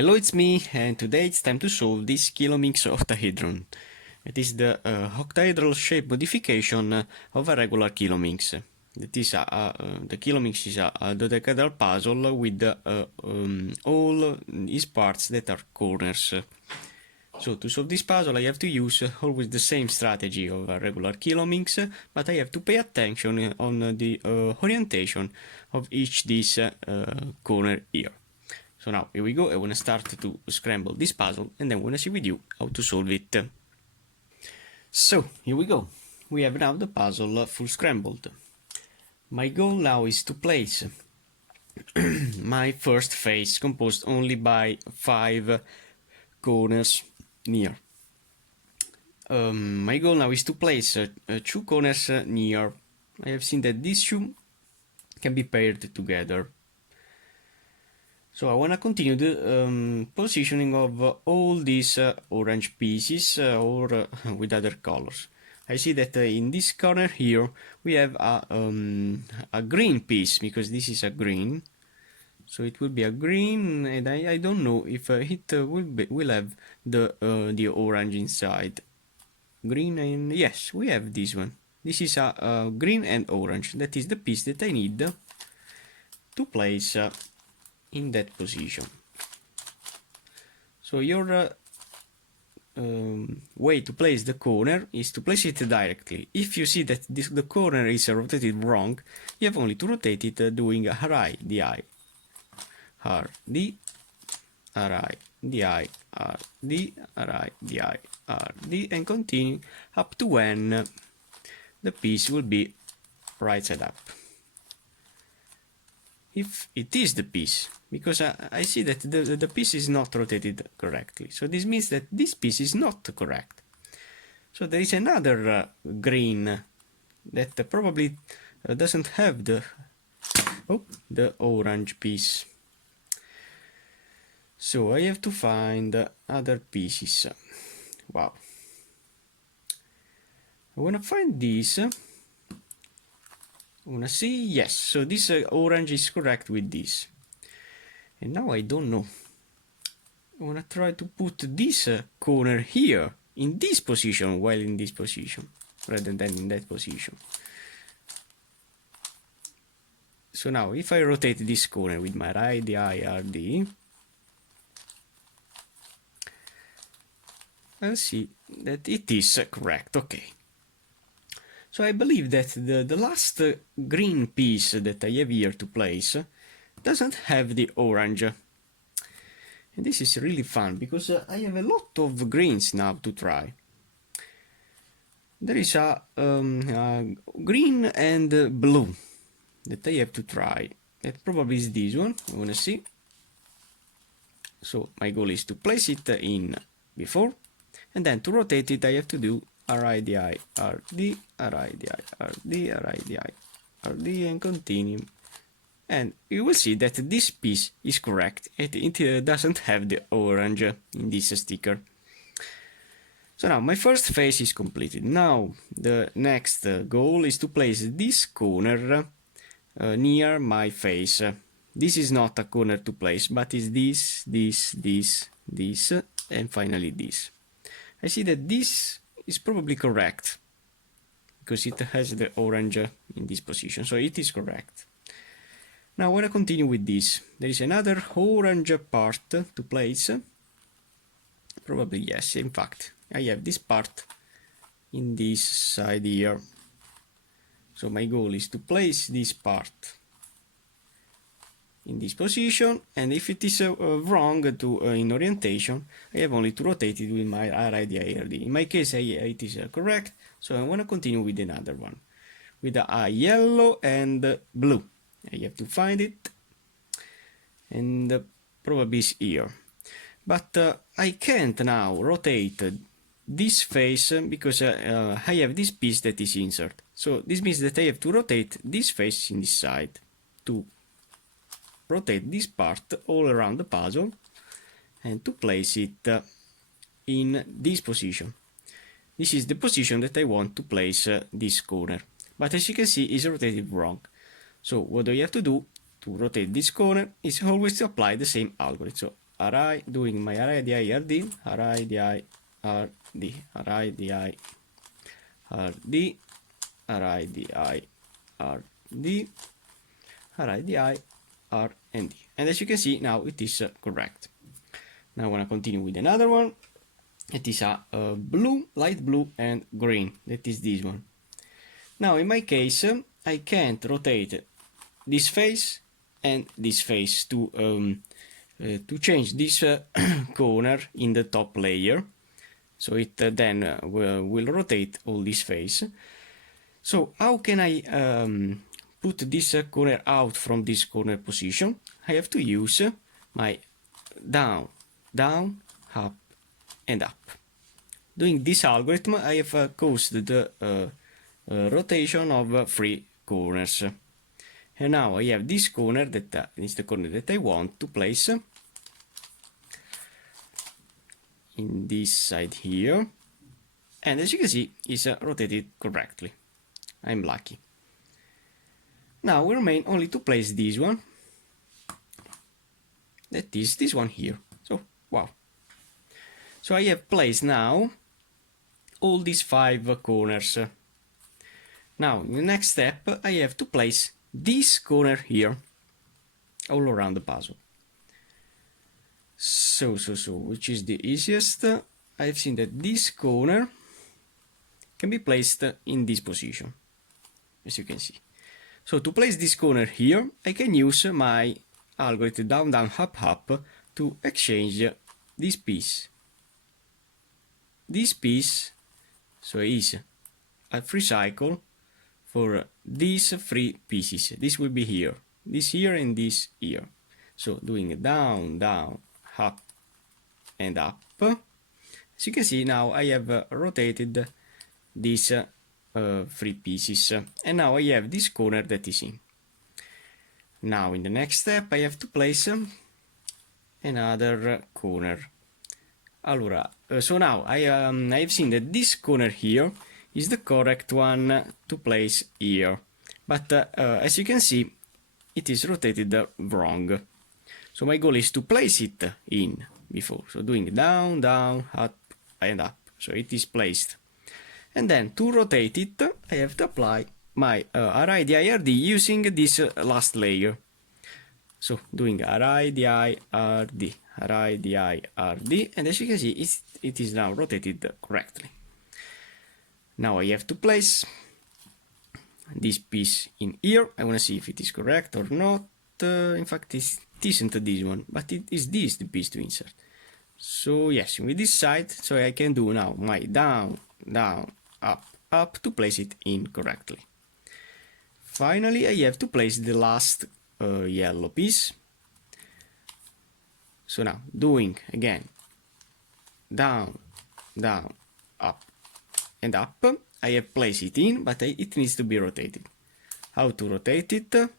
Hello, it's me, and today it's time to solve this Kilomix octahedron. It is the octahedral shape modification of a regular Kilomix. That is the Kilomix is a dodecahedral puzzle with all its parts that are corners. So to solve this puzzle I have to use always the same strategy of a regular Kilomix, but I have to pay attention on the orientation of each this corner here. So now, here we go, I want to start to scramble this puzzle, and then I want to see with you how to solve it. So, here we go. We have now the puzzle full scrambled. My goal now is to place my first face composed only by 5 corners near. My goal now is to place 2 corners near. I have seen that these 2 can be paired together. So I want to continue the positioning of all these orange pieces or with other colors. I see that in this corner here we have a green piece, because this is a green. So it will be a green, and I don't know if it will have the orange inside. Green, and yes, we have this one. This is a green and orange. That is the piece that I need to place in that position. So your way to place the corner is to place it directly. If you see that the corner is rotated wrong, you have only to rotate it doing a RI, DI, RD, RI, DI, RD, RI, DI, RD, and continue up to when the piece will be right side up. If it is the piece, because I see that the piece is not rotated correctly, so this means that this piece is not correct. So there is another green that probably doesn't have the orange piece. So I have to find other pieces. Wow. I want to find this. I wanna see, yes, so this orange is correct with this. And now I don't know. I wanna try to put this corner here, in this position, while in this position, rather than in that position. So now, if I rotate this corner with my right DI, I'll see that it is correct, okay. So I believe that the last green piece that I have here to place doesn't have the orange. And this is really fun, because I have a lot of greens now to try. There is a green and blue that I have to try. That probably is this one, I wanna see. So my goal is to place it in before, and then to rotate it I have to do RIDI, RD, RIDI, RD, RIDI, RD, and continue. And you will see that this piece is correct. It doesn't have the orange in this sticker. So now my first face is completed. Now the next goal is to place this corner near my face. This is not a corner to place, but is this, and finally this. I see that this is probably correct, because it has the orange in this position, so it is correct. Now I want to continue with this. There is another orange part to place. Probably yes, in fact, I have this part in this side here. So my goal is to place this part in this position, and if it is wrong in orientation, I have only to rotate it with my RID. In my case, it is correct, so I want to continue with another one, with a yellow and blue. I have to find it, and probably is here. But I can't now rotate this face, because I have this piece that is insert. So this means that I have to rotate this face in this side to rotate this part all around the puzzle and to place it in this position. This is the position that I want to place this corner, but as you can see is rotated wrong. So what do you have to do to rotate this corner is always to apply the same algorithm. So array, doing my array di rd, array di rd, array di rd, array di rd, array di r and d. And as you can see, now it is correct. Now I'm gonna continue with another one. It is a blue, light blue, and green. That is this one. Now in my case, I can't rotate this face and this face to change this corner in the top layer. So it then will rotate all this face. So how can I put this corner out from this corner position? I have to use my down, down, up, and up. Doing this algorithm, I have caused the rotation of 3 corners. And now I have this corner that is the corner that I want to place in this side here. And as you can see, it's rotated correctly. I'm lucky. Now we remain only to place this one. That is this one here. So, wow. So I have placed now all these 5 corners. Now, in the next step, I have to place this corner here, all around the puzzle. So, which is the easiest? I've seen that this corner can be placed in this position, as you can see. So to place this corner here, I can use my algorithm down, down, up, up to exchange this piece. This piece, so is a free cycle for these 3 pieces. This will be here, this here, and this here. So doing down, down, up, and up. As you can see, now I have rotated these 3 pieces, and now I have this corner that is in. Now in the next step I have to place another corner. Allora, so now I've seen that this corner here is the correct one to place here, but as you can see, it is rotated wrong. So my goal is to place it in before, so doing down, down, up, and up, so it is placed. And then to rotate it, I have to apply my array dird using this last layer. So doing array dird, array dird, and as you can see, it is now rotated correctly. Now I have to place this piece in here. I want to see if it is correct or not. In fact, it isn't this one, but it is this the piece to insert. So yes, with this side, so I can do now my down, down, up, up to place it in correctly. Finally, I have to place the last yellow piece. So now, doing again down, down, up, and up, I have placed it in, but it needs to be rotated. How to rotate it?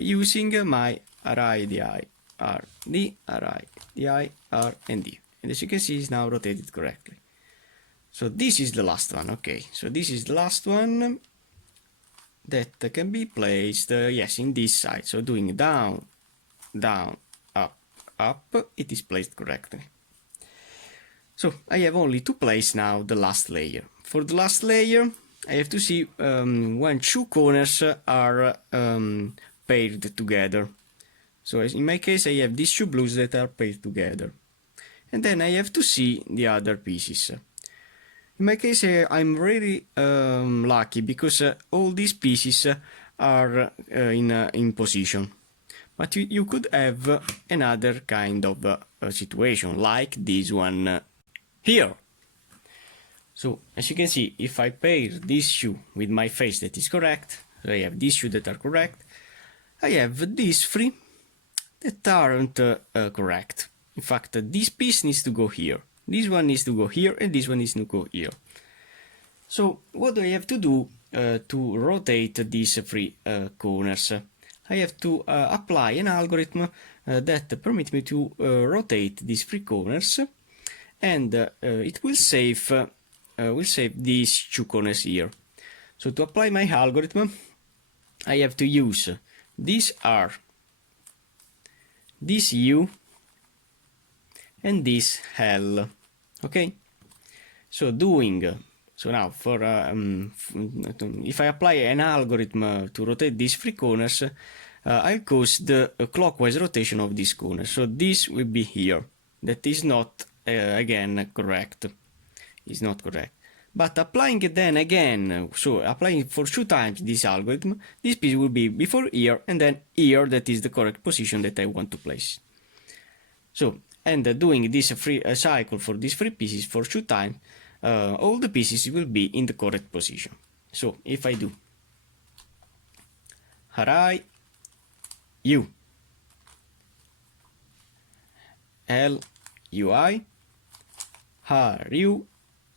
Using my array dird, array dird, and d. And as you can see, it's now rotated correctly. So this is the last one, okay. So this is the last one that can be placed, yes, in this side. So doing down, down, up, up, it is placed correctly. So I have only to place now the last layer. For the last layer, I have to see when 2 corners are paired together. So in my case, I have these 2 blues that are paired together. And then I have to see the other pieces. In my case, I'm really lucky because all these pieces are in position. But you could have another kind of situation, like this one here. So, as you can see, if I pair this shoe with my face that is correct, so I have these shoes that are correct, I have these 3 that aren't correct. In fact, this piece needs to go here. This one needs to go here, and this one needs to go here. So, what do I have to do to rotate these 3 corners? I have to apply an algorithm that permits me to rotate these 3 corners, and it will save these 2 corners here. So, to apply my algorithm, I have to use this R, this U, and this L. Okay, so so now for if I apply an algorithm to rotate these three corners, I'll cause the clockwise rotation of this corner. So this will be here. That is not again correct. Is not correct. But applying it then again, so applying for 2 times this algorithm, this piece will be before here and then here, that is the correct position that I want to place. So, and doing this cycle for these 3 pieces for 2 times, all the pieces will be in the correct position. So, if I do Ri, U, L, UI, R, U,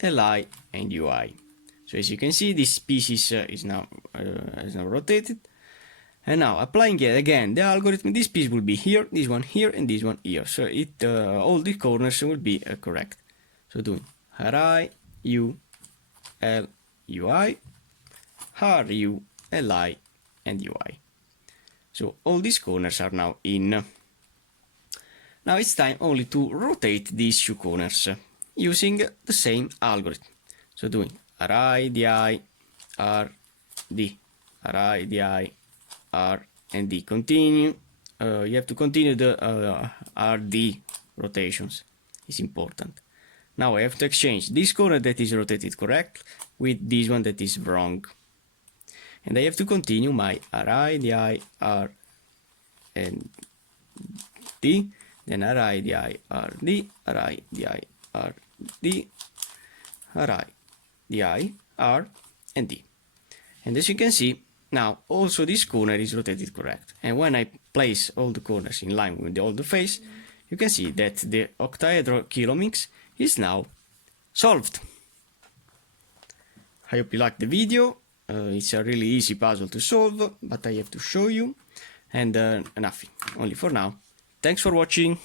Li, and UI. So as you can see, this piece is now rotated. And now applying it again the algorithm, this piece will be here, this one here, and this one here. So it all the corners will be correct. So doing Ri, U, L, UI, R, U, Li, and UI. So all these corners are now in. Now it's time only to rotate these 2 corners using the same algorithm. So doing Ri, Di, R, D, Ri, Di, R, and D. Continue. You have to continue the RD rotations. It's important. Now I have to exchange this corner that is rotated correct with this one that is wrong. And I have to continue my Ri, Di, R, and D. Then Ri, Di, R, D, Ri, Di, R, D, Ri, Di, R, and D. And as you can see, now also this corner is rotated correct. And when I place all the corners in line with all the face, you can see that the octahedral kilomix is now solved. I hope you liked the video. It's a really easy puzzle to solve, but I have to show you. And nothing, only for now. Thanks for watching.